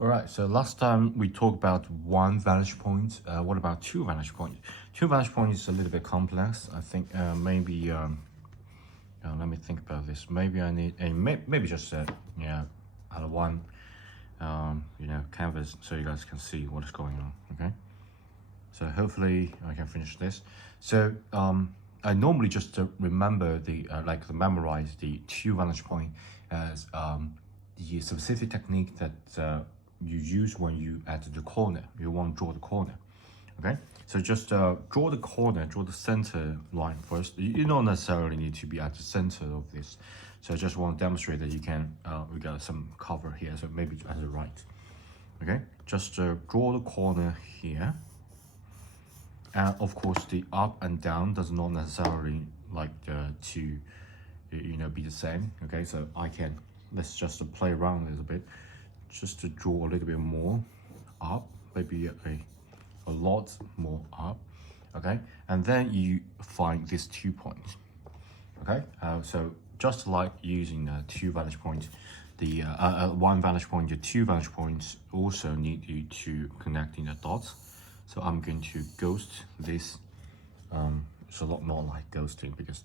All right, so last time we talked about one vantage point. What about two vantage points? Two vantage points is a little bit complex. I think maybe, let me think about this. Maybe I need a, maybe just one, canvas so you guys can see what is going on, okay? So hopefully I can finish this. So I normally just remember memorize the two vantage point as the specific technique that you use when you at the corner. You want to draw the corner, okay? So just draw the corner, draw the center line first. You don't necessarily need to be at the center of this. So I just want to demonstrate that you can, we got some cover here, so maybe at the right, okay? Just draw the corner here. And of course, the up and down does not necessarily be the same. Okay, so let's just play around a little bit, just to draw a little bit more up, maybe a lot more up. Okay, and then you find these 2 points. Okay, so just like using two vantage points, the one vantage point, the two vantage points also need you to connecting the dots. So I'm going to ghost this. It's a lot more like ghosting because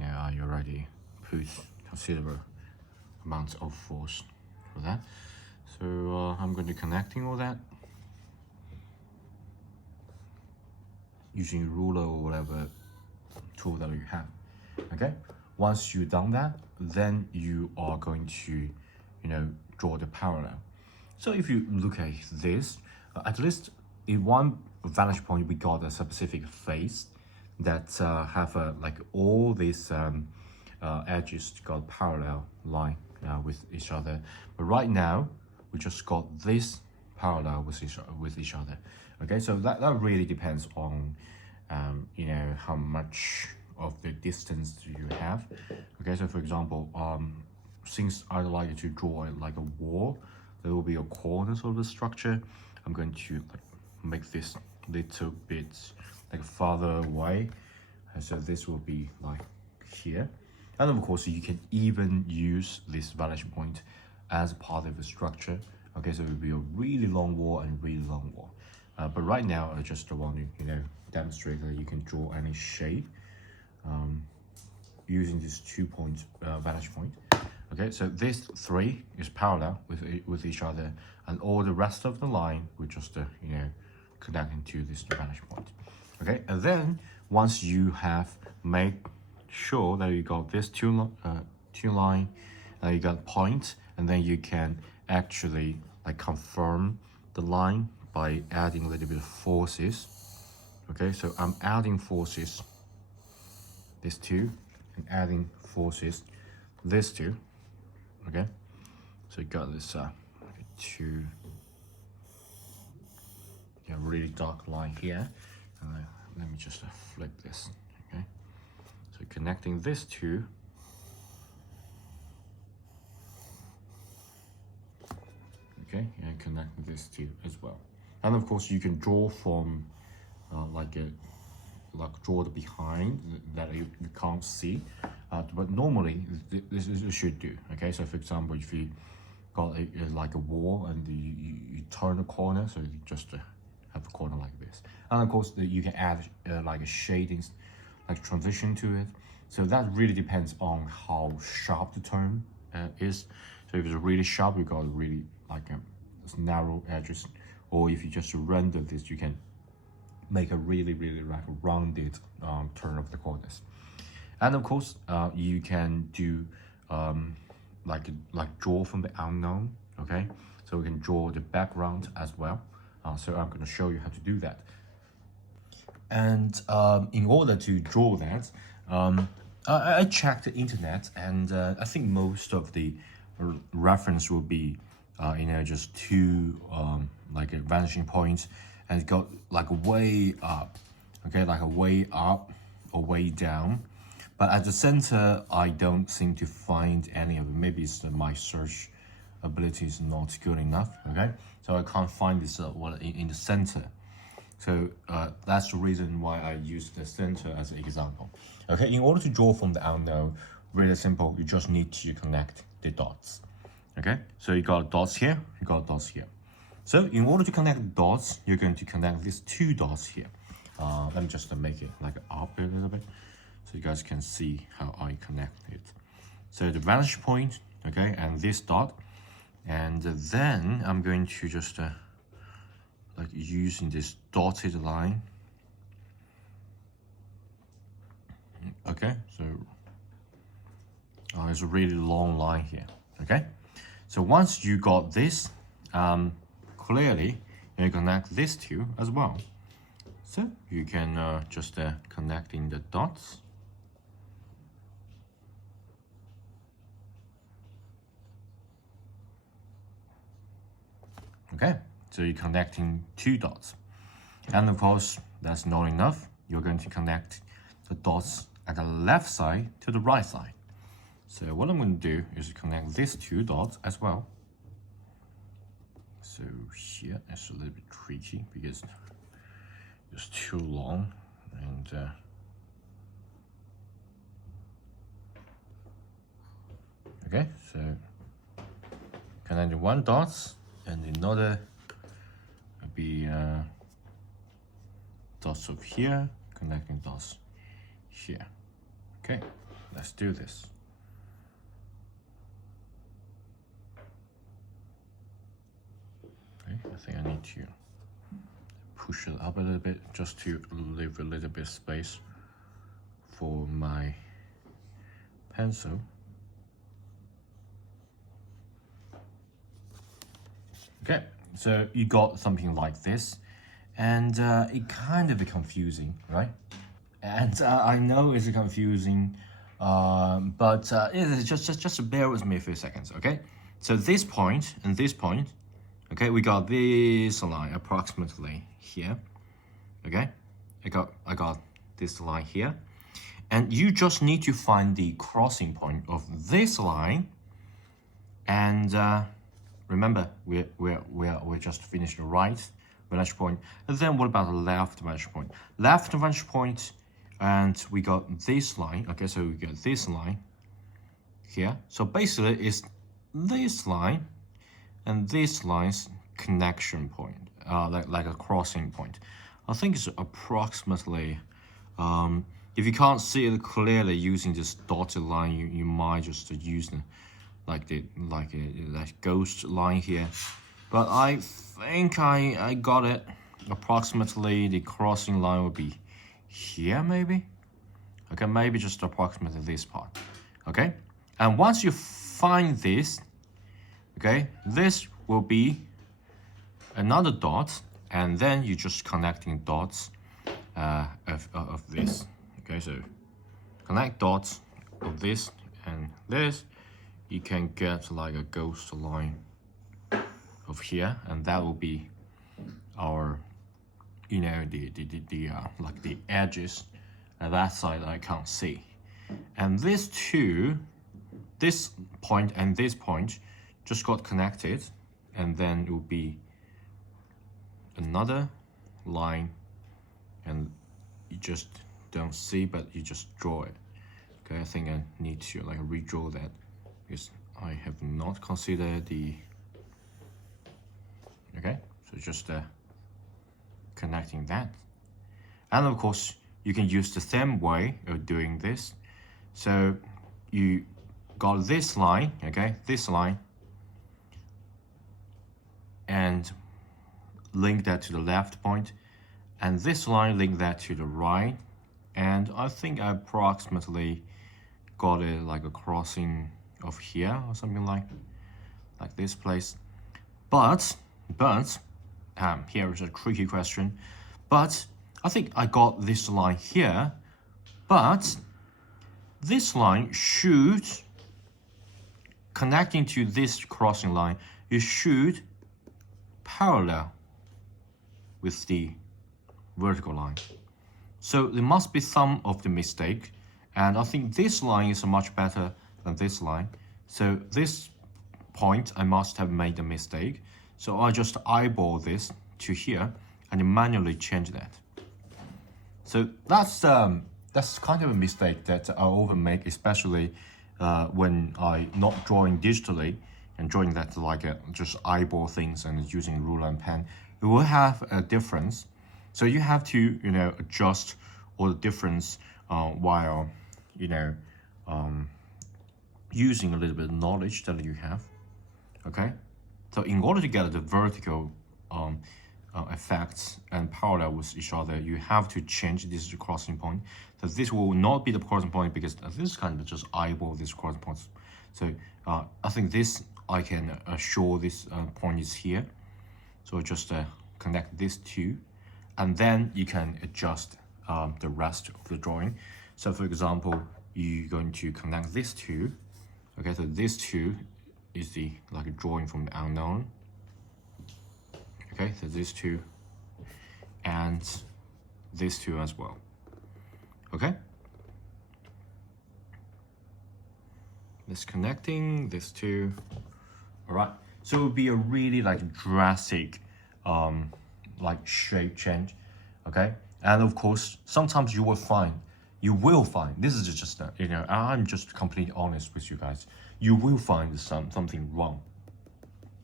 I already put considerable amounts of force for that. So I'm going to connecting all that using ruler or whatever tool that you have. Okay. Once you've done that, then you are going to, draw the parallel. So if you look at this, at least in one vantage point, we got a specific face that have all these edges got parallel line with each other. But right now, we just got this parallel with each other. Okay, so that really depends on how much of the distance you have. Okay, so for example, since I like to draw like a wall, there will be a corner of the structure. I'm going to make this little bit farther away, and so this will be like here. And of course you can even use this vantage point as part of the structure. Okay, so it will be a really long wall and really long wall, but right now I just want to demonstrate that you can draw any shape using this 2 point vantage point. Okay, so this three is parallel with each other, and all the rest of the line will just connecting to this vantage point. Okay, and then once you have made sure that you got this two line, you got point, and then you can actually confirm the line by adding a little bit of forces. Okay, so I'm adding forces this two and adding forces this two. Okay, so you got this two really dark line here, and let me just flip this. Okay, so connecting this two, okay, and connecting this two as well. And of course you can draw from draw the behind that you can't see, but normally this should do. Okay, so for example, if you got a wall and you turn the corner, so you just have a corner like this, and of course you can add a shading, transition to it. So that really depends on how sharp the turn is. So if it's really sharp, you got really narrow edges, or if you just render this, you can make a really rounded turn of the corners. And of course you can do draw from the unknown. Okay, so we can draw the background as well. So I'm going to show you how to do that. And in order to draw that, I checked the internet, and I think most of the reference will be just two vanishing points, and it got way up. Okay, a way up or way down, but at the center I don't seem to find any of it. Maybe it's my search ability is not good enough. Okay, so I can't find this in the center. So that's the reason why I use the center as an example. Okay, in order to draw from the unknown, really simple. You just need to connect the dots. Okay, so you got dots here, you got dots here. So in order to connect dots, you're going to connect these two dots here. Let me just make it like up a little bit so you guys can see how I connect it. So the vanishing point, okay, and this dot, and then I'm going to just like using this dotted line. Okay, so it's a really long line here. Okay, so once you got this, clearly you connect these two as well. So you can just connecting the dots. Okay, so you're connecting two dots. And of course, that's not enough. You're going to connect the dots at the left side to the right side. So what I'm going to do is connect these two dots as well. So here it's a little bit tricky because it's too long, and okay, so connect one dot and another will be dots of here, connecting dots here. Okay, let's do this. Okay, I think I need to push it up a little bit just to leave a little bit of space for my pencil. Okay, so you got something like this, and it kind of confusing, right? And I know it's confusing, but just bear with me for a second, okay? So this point and this point, okay, we got this line approximately here, okay? I got this line here, and you just need to find the crossing point of this line, and remember we just finished the right vanishing point, and then what about the left vanishing point? Left vanishing point, and we got this line. Okay, so we got this line here. So basically, it's this line and this line's connection point, like a crossing point. I think it's approximately. If you can't see it clearly using this dotted line, you might just use the that ghost line here. But I think I got it. Approximately the crossing line will be here, maybe. Okay, maybe just approximately this part. Okay, and once you find this, okay, this will be another dot, and then you're just connecting dots of this. Okay, so connect dots of this and this. You can get like a ghost line of here, and that will be our, you know, like the edges at that side I can't see. And these two, this point and this point, just got connected, and then it will be another line, and you just don't see, but you just draw it. Okay, I think I need to like redraw that because I have not considered the. Okay, so just connecting that, and of course you can use the same way of doing this. So you got this line, okay, this line, and link that to the left point, and this line link that to the right, and I think I approximately got it like a crossing of here or something like this place. But here is a tricky question. But I think I got this line here, but this line should, connecting to this crossing line, it should parallel with the vertical line. So there must be some of the mistake, and I think this line is much better than this line. So this point I must have made a mistake. So I just eyeball this to here and manually change that. So that's kind of a mistake that I often make, especially when I not drawing digitally, and drawing that like just eyeball things and using ruler and pen, it will have a difference. So you have to, you know, adjust all the difference while, you know, using a little bit of knowledge that you have. Okay, so in order to get the vertical effects and parallel with each other, you have to change this crossing point. So this will not be the crossing point because this kind of just eyeball this crossing point. So I think this I can assure this point is here. So just connect these two, and then you can adjust the rest of the drawing. So for example, you're going to connect these two. Okay, so these two is the like a drawing from the unknown. Okay, so these two and these two as well. Okay, disconnecting these two. All right, so it would be a really like drastic like shape change. Okay, and of course sometimes you will find this is just you know, I'm just completely honest with you guys, you will find something wrong,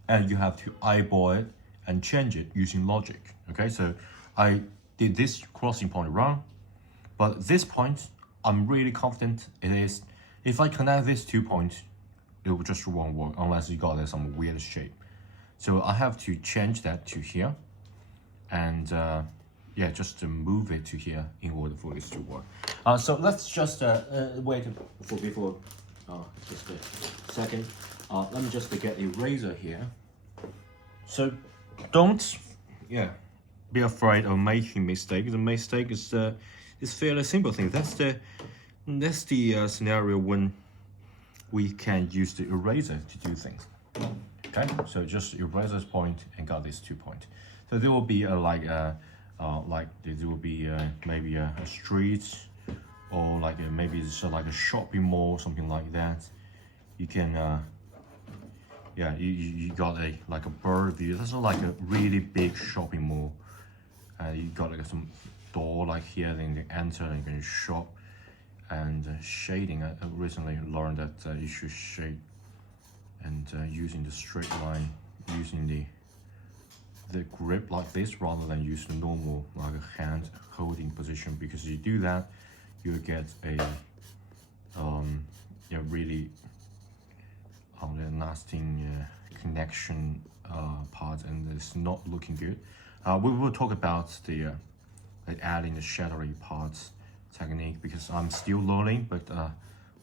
and you have to eyeball it and change it using logic. Okay, so I did this crossing point wrong, but this point I'm really confident it is. If I connect these 2 points, it will just won't work unless you got some weird shape. So I have to change that to here, and yeah, just to move it to here in order for this to work. So let's just wait before just a second. Let me just get a razor here. So don't be afraid of making mistake. The mistake is fairly simple thing. That's the scenario when we can use the eraser to do things. Okay, so just erase this point and got these 2 points. So there will be there will be maybe a street, or like maybe it's like a shopping mall, something like that. You can you got like a bird view. That's like a really big shopping mall. You got like some door like here, then you enter and you can shop. And shading, I recently learned that you should shade and using the straight line, using the grip like this rather than use the normal like a hand holding position, because you do that you get a really lasting connection part, and it's not looking good. We will talk about the adding the shadowy parts technique, because I'm still learning, but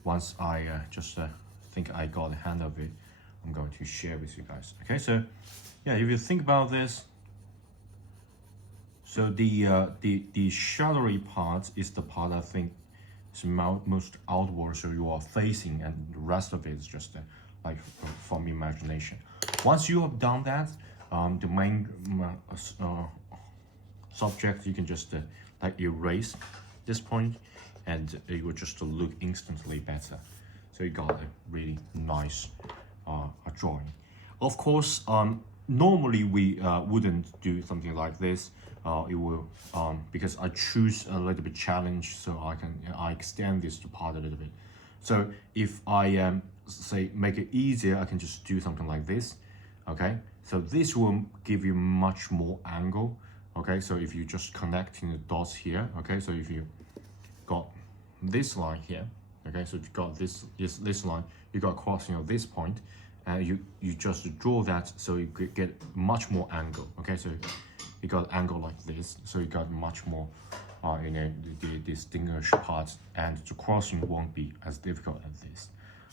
once I just think I got the hand of it, I'm going to share with you guys. Okay, so yeah, if you think about this, so the shadowy part is the part I think is most outward, so you are facing, and the rest of it is just like from imagination. Once you have done that, the main subject, you can just like erase this point, and it will just look instantly better. So you got a really nice drawing. Of course, normally we wouldn't do something like this. It will because I choose a little bit challenge, so I extend this part a little bit. So if I say make it easier, I can just do something like this. Okay, so this will give you much more angle. Okay, so if you just connecting the dots here, okay, so if you got this line here, okay, so if you got this line, you got crossing of this point, and you just draw that, so you get much more angle. Okay, so you got angle like this, so you got much more the distinguished parts, and the crossing won't be as difficult as this.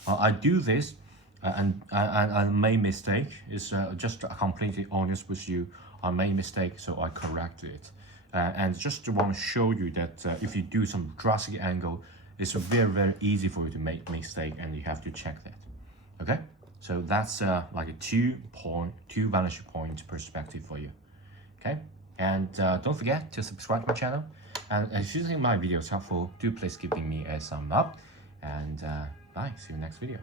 I do this, and I made mistake. Is just completely honest with you. I made mistake, so I corrected it. And just want to show you that if you do some drastic angle, it's very, very easy for you to make mistake, and you have to check that. Okay, so that's like a two vanishing point perspective for you. Okay, and don't forget to subscribe to my channel. And if you think my video is helpful, do please give me a thumb up. And bye. See you next video.